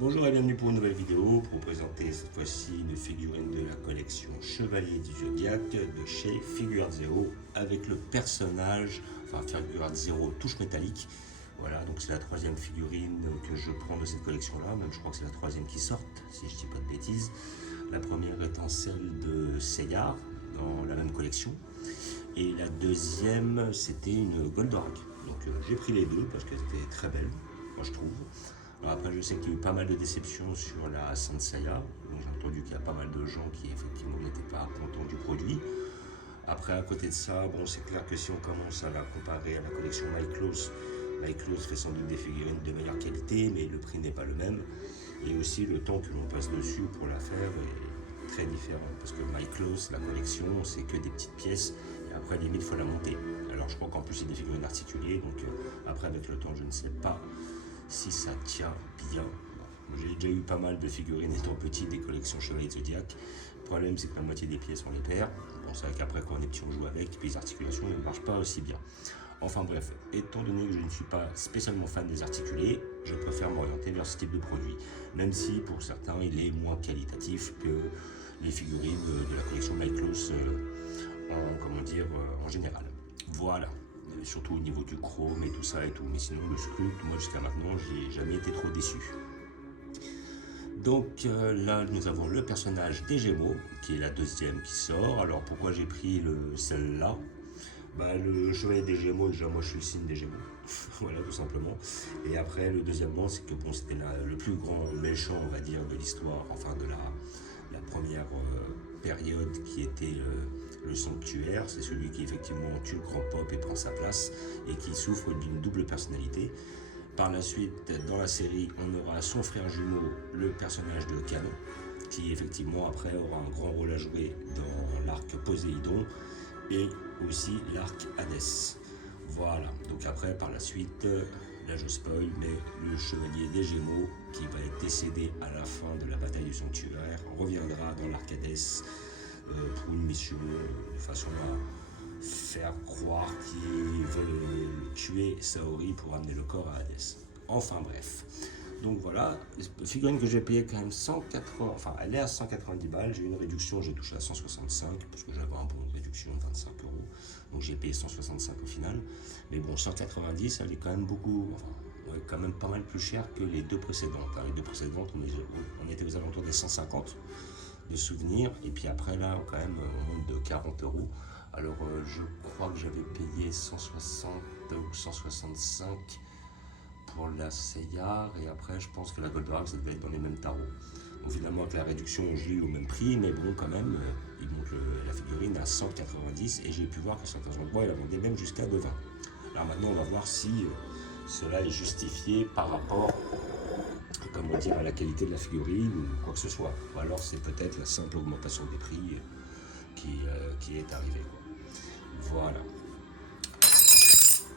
Bonjour et bienvenue pour une nouvelle vidéo pour vous présenter cette fois-ci une figurine de la collection Chevalier du Zodiaque de chez Figuarts Zero avec le personnage, enfin Figuarts Zero touche métallique. Voilà, donc c'est la troisième figurine que je prends de cette collection-là, même je crois que c'est la troisième qui sort, si je dis pas de bêtises. La première étant celle de Seyar dans la même collection. Et la deuxième, c'était une Goldorak. Donc j'ai pris les deux parce qu'elle était très belle, moi je trouve. Alors après, je sais qu'il y a eu pas mal de déceptions sur la Sansaya. Donc j'ai entendu qu'il y a pas mal de gens qui effectivement n'étaient pas contents du produit. Après, à côté de ça, bon, c'est clair que si on commence à la comparer à la collection My Clothes fait sans doute des figurines de meilleure qualité, mais le prix n'est pas le même. Et aussi, le temps que l'on passe dessus pour la faire est très différent. Parce que My Clothes, la collection, c'est que des petites pièces. Et après, limite, il faut la monter. Alors, je crois qu'en plus, c'est des figurines articulées. Donc, après, avec le temps, je ne sais pas si ça tient bien. Bon, j'ai déjà eu pas mal de figurines étant petit des collections Chevalier de Zodiac. Le problème, c'est que la moitié des pièces, on les perd. Bon, c'est vrai qu'après, quand on est petit, on joue avec, puis les articulations ne marchent pas aussi bien. Enfin bref, étant donné que je ne suis pas spécialement fan des articulés, je préfère m'orienter vers ce type de produit. Même si, pour certains, il est moins qualitatif que les figurines de la collection My Clothes en général. Voilà. Surtout au niveau du chrome et tout ça et tout. Mais sinon, le sculpte, moi jusqu'à maintenant, j'ai jamais été trop déçu. Donc là, nous avons le personnage des Gémeaux, qui est la deuxième qui sort. Alors pourquoi j'ai pris celle-là? Le Chevalier des Gémeaux, déjà moi je suis le signe des Gémeaux. Voilà, tout simplement. Et après, le deuxièmement, c'est que bon, c'était le plus grand méchant, on va dire, de l'histoire, enfin de la première période qui était le sanctuaire. C'est celui qui effectivement tue le grand pop et prend sa place et qui souffre d'une double personnalité. Par la suite, dans la série, on aura son frère jumeau, le personnage de Canon, qui effectivement après aura un grand rôle à jouer dans l'arc Poséidon et aussi l'arc Hadès. Voilà, donc après par la suite, là je spoil, mais le chevalier des Gémeaux qui va être décédé à la fin de la bataille du sanctuaire reviendra dans l'arc Hadès pour une mission de façon à faire croire qu'il veut tuer Saori pour amener le corps à Hadès. Enfin bref. Donc voilà, figurine que j'ai payé quand même 180, enfin elle est à 190 balles, j'ai eu une réduction, j'ai touché à 165 parce que j'avais un bon de réduction de 25 €, donc j'ai payé 165 au final. Mais bon, 190, elle est quand même beaucoup, enfin, ouais, quand même pas mal plus cher que les deux précédentes. Les deux précédentes, on était aux alentours des 150 de souvenirs, et puis après là, quand même, on monte de 40 €. Alors je crois que j'avais payé 160 ou 165 pour la Seyar, et après je pense que la Goldorak ça devait être dans les mêmes tarots. Donc finalement avec la réduction j'ai eu au même prix, mais bon quand même ils montent la figurine à 190 et j'ai pu voir que certains endroits ils la vendaient même jusqu'à 2,20. Alors maintenant on va voir si cela est justifié par rapport comment dire, à la qualité de la figurine ou quoi que ce soit. Ou alors c'est peut-être la simple augmentation des prix qui est arrivée, quoi. Voilà.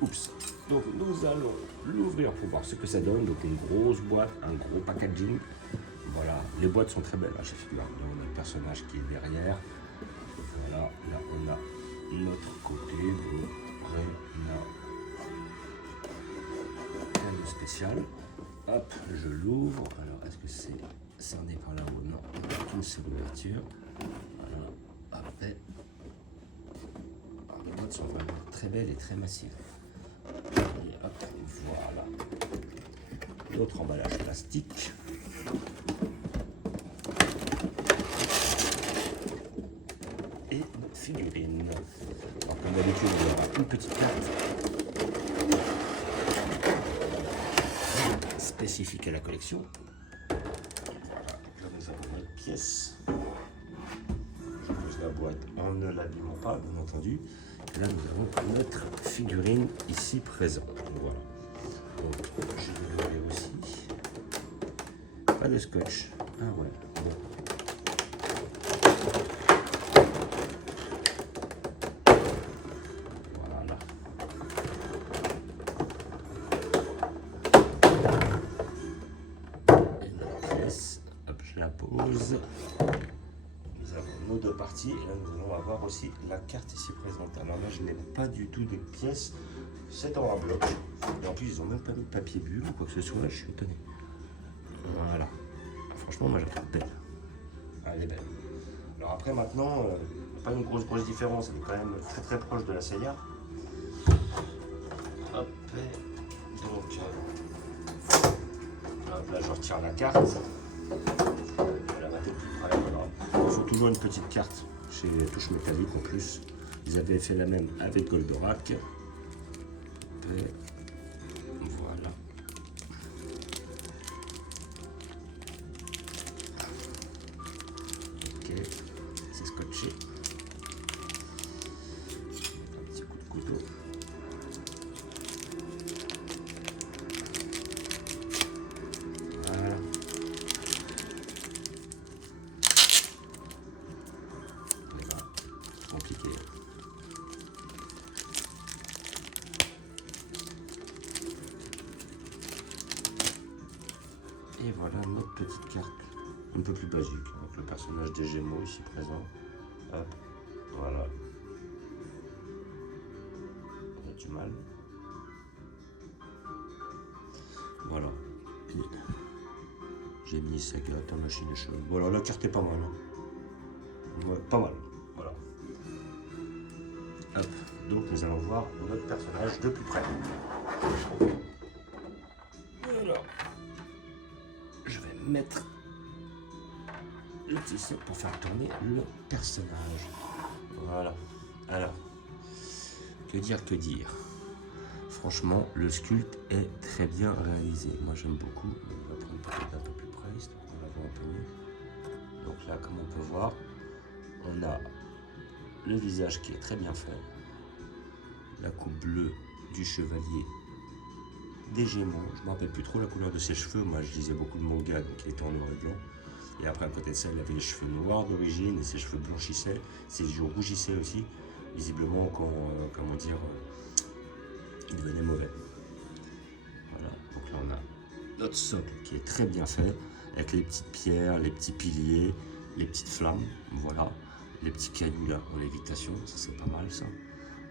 Oups. Donc nous allons l'ouvrir pour voir ce que ça donne. Donc une grosse boîte, un gros packaging. Voilà, les boîtes sont très belles, chez Figuarts. Là on a le personnage qui est derrière. Voilà, là on a notre côté. Donc après on a un spécial. Hop, je l'ouvre. Alors est-ce que c'est cerné par là-haut? Non, on n'a qu'une seule ouverture. Voilà, après. Alors, les boîtes sont vraiment très belles et très massives. Et hop, voilà. L'autre emballage plastique. Et notre figurine. Alors, comme d'habitude, il y aura une petite carte spécifique à la collection. Voilà, là nous avons notre pièce. Je pose la boîte en ne l'abîmant pas, bien entendu. Là, nous avons notre figurine ici présente. Voilà. Donc, je vais l'ouvrir aussi. Pas de scotch. Ah ouais. Bon. Voilà. Et la pièce, hop, je la pose. Nous avons nos deux parties et là nous allons avoir aussi la carte ici présente. Alors là je n'ai pas du tout de pièces, c'est en un bloc et en plus ils n'ont même pas mis de papier bulle ou quoi que ce soit, je suis étonné. Voilà. Franchement, moi, je la trouve belle. Ah, elle est belle. Alors après, maintenant, pas une grosse différence. Elle est quand même très proche de la Seiya. Hop, et donc, hop, là, je retire la carte. Je la mettre plus près. Voilà. Il faut toujours une petite carte chez Touche Métallique en plus. Ils avaient fait la même avec Goldorak. Et voilà. Ok, c'est scotché. Un petit coup de couteau. Voilà. Compliqué. Et voilà notre petite carte, un peu plus basique, avec le personnage des Gémeaux ici présent. Hop, voilà. On a du mal. Voilà. J'ai mis Saga, ta machine à cheveux. Voilà, la carte est pas mal. Hein. Ouais, pas mal. Voilà. Hop, donc nous allons voir notre personnage de plus près. Alors, je vais mettre le tissu pour faire tourner le personnage. Voilà. Alors, que dire. Franchement, le sculpte est très bien réalisé. Moi, j'aime beaucoup. On va prendre peut-être un peu plus près, histoire qu'on la voit un peu mieux. Donc là, comme on peut voir, on a le visage qui est très bien fait. La coupe bleue du chevalier des Gémeaux. Je ne me rappelle plus trop la couleur de ses cheveux. Moi, je lisais beaucoup de mangas, donc il était en noir et blanc. Et après, à côté de ça, il avait les cheveux noirs d'origine et ses cheveux blanchissaient. Ses yeux rougissaient aussi. Visiblement, quand, il devenait mauvais. Voilà. Donc là, on a notre socle qui est très bien fait, avec les petites pierres, les petits piliers, les petites flammes. Voilà. Les petits cailloux là en lévitation. Ça, c'est pas mal, ça.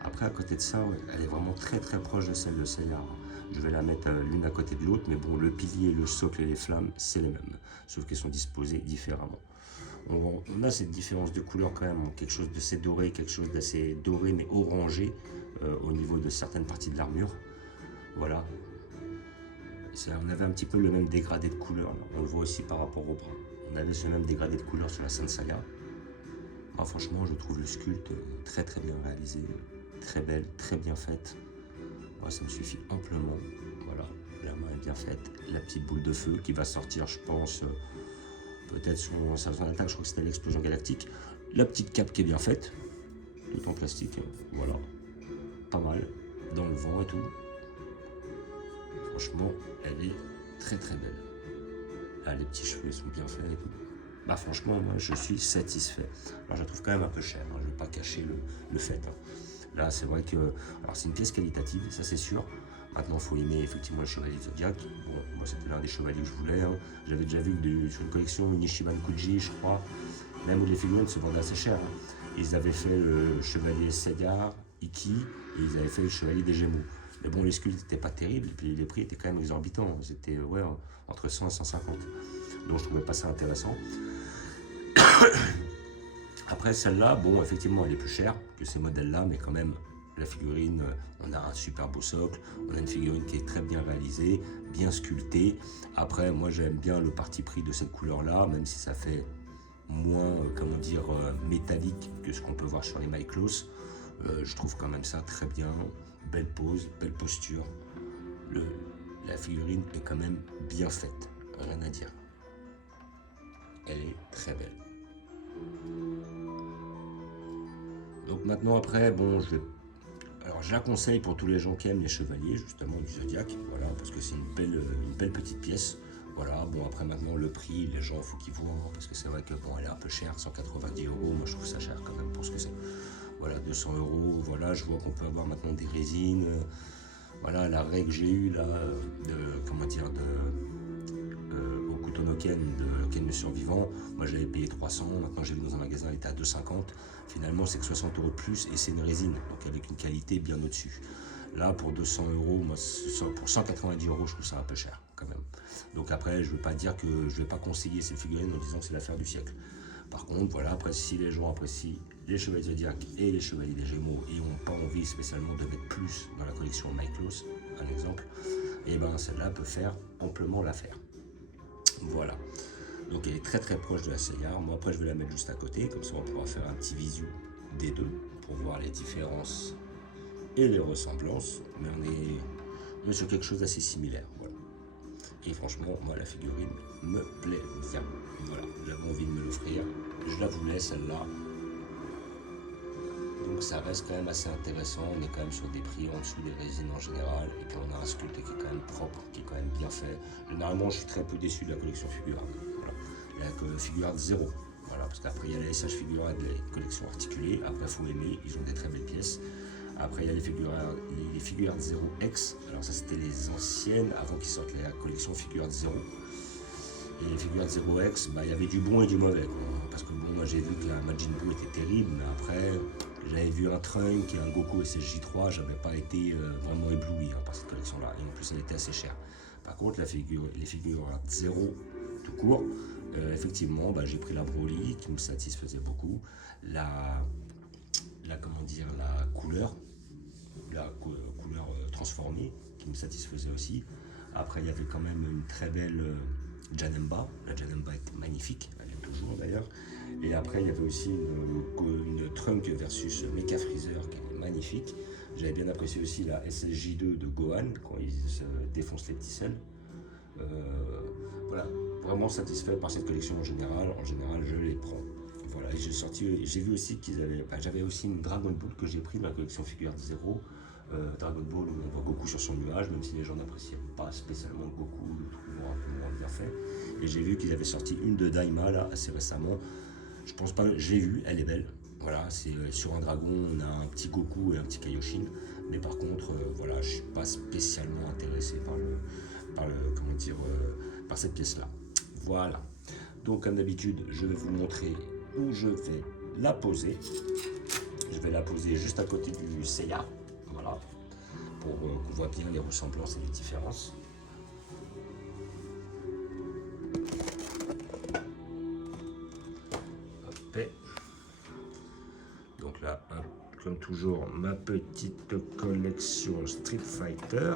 Après, à côté de ça, ouais, elle est vraiment très proche de celle de Seiya. Je vais la mettre l'une à côté de l'autre, mais bon, le pilier, le socle et les flammes, c'est les mêmes, sauf qu'elles sont disposées différemment. On a cette différence de couleur quand même, quelque chose d'assez doré, quelque chose d'assez doré mais orangé au niveau de certaines parties de l'armure. Voilà. On avait un petit peu le même dégradé de couleur, là. On le voit aussi par rapport au bras. On avait ce même dégradé de couleur sur la Saint Seiya. Moi, franchement, je trouve le sculpte très bien réalisé, très belle, très bien faite. Moi, ça me suffit amplement. Voilà, la main est bien faite. La petite boule de feu qui va sortir, je pense, peut-être sur sa zone d'attaque, je crois que c'était l'explosion galactique. La petite cape qui est bien faite, tout en plastique. Voilà, pas mal, dans le vent et tout. Franchement, elle est très belle. Là, les petits cheveux sont bien faits et tout. Bah franchement, moi, je suis satisfait. Alors, je la trouve quand même un peu chère, hein. Je ne vais pas cacher le fait. Hein. Là, c'est vrai que... Alors, c'est une pièce qualitative, ça c'est sûr. Maintenant, il faut aimer effectivement le chevalier Zodiac. Bon, moi, c'était l'un des chevaliers que je voulais. Hein. J'avais déjà vu sur une collection Nishiban Kuji, je crois, même où les figurines se vendaient assez cher. Hein. Ils avaient fait le chevalier Seiya, Iki, et ils avaient fait le chevalier des Gémeaux. Mais bon, les sculptes n'étaient pas terribles, et puis les prix étaient quand même exorbitants. C'était ouais, entre 100 et 150. Donc, je trouvais pas ça intéressant. Après, celle-là, bon, effectivement, elle est plus chère que ces modèles-là, mais quand même, la figurine, on a un super beau socle, on a une figurine qui est très bien réalisée, bien sculptée. Après, moi, j'aime bien le parti pris de cette couleur-là, même si ça fait moins, comment dire, métallique que ce qu'on peut voir sur les Myclos. Je trouve quand même ça très bien, belle pose, belle posture. La figurine est quand même bien faite, rien à dire. Elle est très belle. Donc maintenant après, bon, alors je la conseille pour tous les gens qui aiment les chevaliers, justement, du Zodiac, voilà, parce que c'est une belle petite pièce. Voilà, bon après maintenant le prix, les gens, il faut qu'ils voient, hein, parce que c'est vrai que bon, elle est un peu chère, 190 €, moi je trouve ça cher quand même pour ce que c'est. Voilà, 200 €, voilà, je vois qu'on peut avoir maintenant des résines. Voilà, la raie que j'ai eue là, au couteau no Ken de Ken le survivant, moi j'avais payé 300, maintenant j'ai vu dans un magasin, elle était à 250. Finalement c'est que 60 € de plus et c'est une résine, donc avec une qualité bien au-dessus. Là pour 200 €, moi, pour 190 €, je trouve ça un peu cher. quand même. Donc après, je ne veux pas dire que je ne vais pas conseiller ces figurines en disant que c'est l'affaire du siècle. Par contre, voilà, après, si les gens apprécient les Chevaliers Zodiac et les Chevaliers des Gémeaux et n'ont pas envie spécialement de mettre plus dans la collection Myclos, un exemple, et ben celle-là peut faire amplement l'affaire. Voilà. Donc elle est très très proche de la Seyar. Moi après je vais la mettre juste à côté, comme ça on pourra faire un petit visu des deux pour voir les différences et les ressemblances. Mais on est sur quelque chose d'assez similaire. Voilà. Et franchement, moi la figurine me plaît bien. Voilà, j'avais envie de me l'offrir. Je la voulais celle-là. Donc ça reste quand même assez intéressant. On est quand même sur des prix en dessous des résines en général. Et puis on a un sculpté qui est quand même propre, qui est quand même bien fait. Généralement, je suis très peu déçu de la collection Figure Art. Voilà. La Figure Art 0. Voilà, parce qu'après, il y a les SH Figure Art des collections articulées. Après, il faut aimer. Ils ont des très belles pièces. Après, il y a les Figure Art 0X. Alors ça, c'était les anciennes avant qu'ils sortent la collection Figure Art 0. Et les Figure Art 0X, bah, il y avait du bon et du mauvais. Quoi. Parce que bon, moi j'ai vu que la Majin Buu était terrible, mais après, j'avais vu un Trunk et un Goku SSJ3, j'avais pas été vraiment ébloui par cette collection-là. Et en plus, elle était assez chère. Par contre, les Figure Art 0 tout court, effectivement, bah, j'ai pris la Broly qui me satisfaisait beaucoup. Comment dire, la couleur transformée qui me satisfaisait aussi. Après, il y avait quand même une très belle Janemba. La Janemba était magnifique, elle est toujours d'ailleurs. Et après, il y avait aussi une Trunk versus Mecha Freezer qui est magnifique. J'avais bien apprécié aussi la SSJ2 de Gohan quand il se défonce les petits selles. Voilà, vraiment satisfait par cette collection en général. En général, je les prends. Voilà, j'ai vu aussi qu'ils avaient. J'avais aussi une Dragon Ball que j'ai pris dans la collection Figure 0. Dragon Ball où on voit Goku sur son nuage, même si les gens n'appréciaient pas spécialement Goku, le trouvant un peu moins bien fait. Et j'ai vu qu'ils avaient sorti une de Daima là assez récemment. Je pense pas, j'ai vu, elle est belle. Voilà, c'est sur un dragon, on a un petit Goku et un petit Kaioshin. Mais par contre, voilà, je suis pas spécialement intéressé par cette pièce-là. Voilà. Donc comme d'habitude, je vais vous montrer où je vais la poser. Je vais la poser juste à côté du Seiya. Voilà, pour qu'on voit bien les ressemblances et les différences. Hop. Donc là, comme toujours, ma petite collection Street Fighter.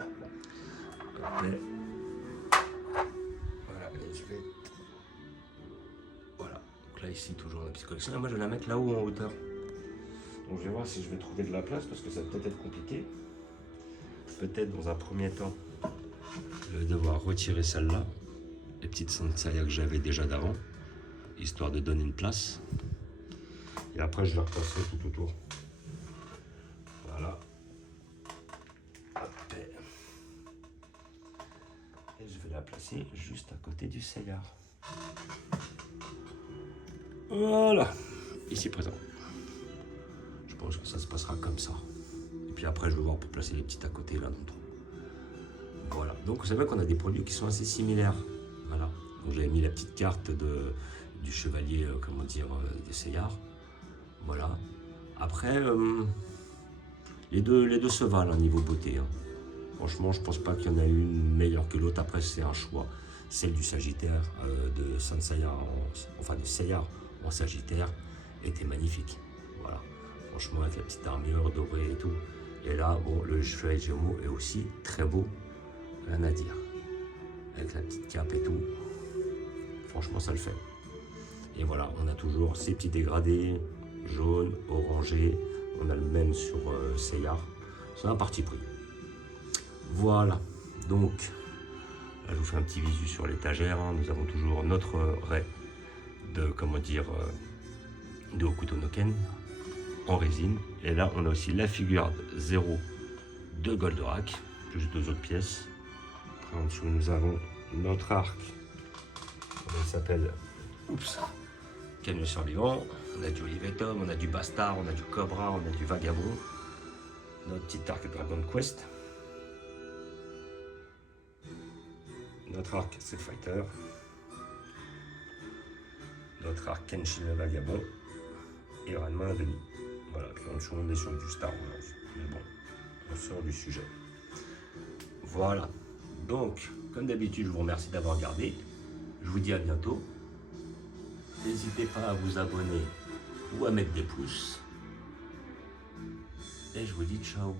Hop. Voilà, et je vais... Voilà, donc là ici toujours la petite collection. Et moi je vais la mettre là-haut en hauteur. Donc je vais voir si je vais trouver de la place parce que ça va peut-être être compliqué. Peut-être dans un premier temps, je vais devoir retirer celle-là, les petites Sansaya que j'avais déjà d'avant, histoire de donner une place. Et après je vais repasser tout autour. Voilà. Hop. Et je vais la placer juste à côté du Seiya. Voilà, ici présent. Je pense que ça se passera comme ça. Et puis après, je vais voir pour placer les petites à côté là dans le trou. Voilà. Donc vous savez qu'on a des produits qui sont assez similaires. Voilà. Donc j'avais mis la petite carte du chevalier, des Seyar. Voilà. Après, les deux se valent au niveau beauté. Hein. Franchement, je pense pas qu'il y en a une meilleure que l'autre. Après, c'est un choix. Celle du Sagittaire, de Sansaya, de Seyar en Sagittaire, était magnifique. Voilà. Franchement, avec la petite armure dorée et tout. Et là, bon, le chevalier Gémeaux est aussi très beau, rien à dire. Avec la petite cape et tout. Franchement, ça le fait. Et voilà, on a toujours ces petits dégradés, jaune, orangé. On a le même sur Seyar. C'est un parti pris. Voilà. Donc, là, je vous fais un petit visu sur l'étagère. Hein. Nous avons toujours notre raie de Hokuto no Ken en résine. Et là, on a aussi la Figure 0 de Goldorak, plus deux autres pièces. Après, en dessous, nous avons notre arc. Il s'appelle Ken le survivant. On a du Olivetum, on a du Bastard, on a du Cobra, on a du Vagabond. Notre petit arc Dragon Quest. Notre arc Street Fighter. Notre arc Kenshin le Vagabond. Et Ranma à demi. Voilà, puis en dessous on est sur du Star Wars. Mais bon, on sort du sujet. Voilà. Donc, comme d'habitude, je vous remercie d'avoir regardé. Je vous dis à bientôt. N'hésitez pas à vous abonner ou à mettre des pouces. Et je vous dis ciao.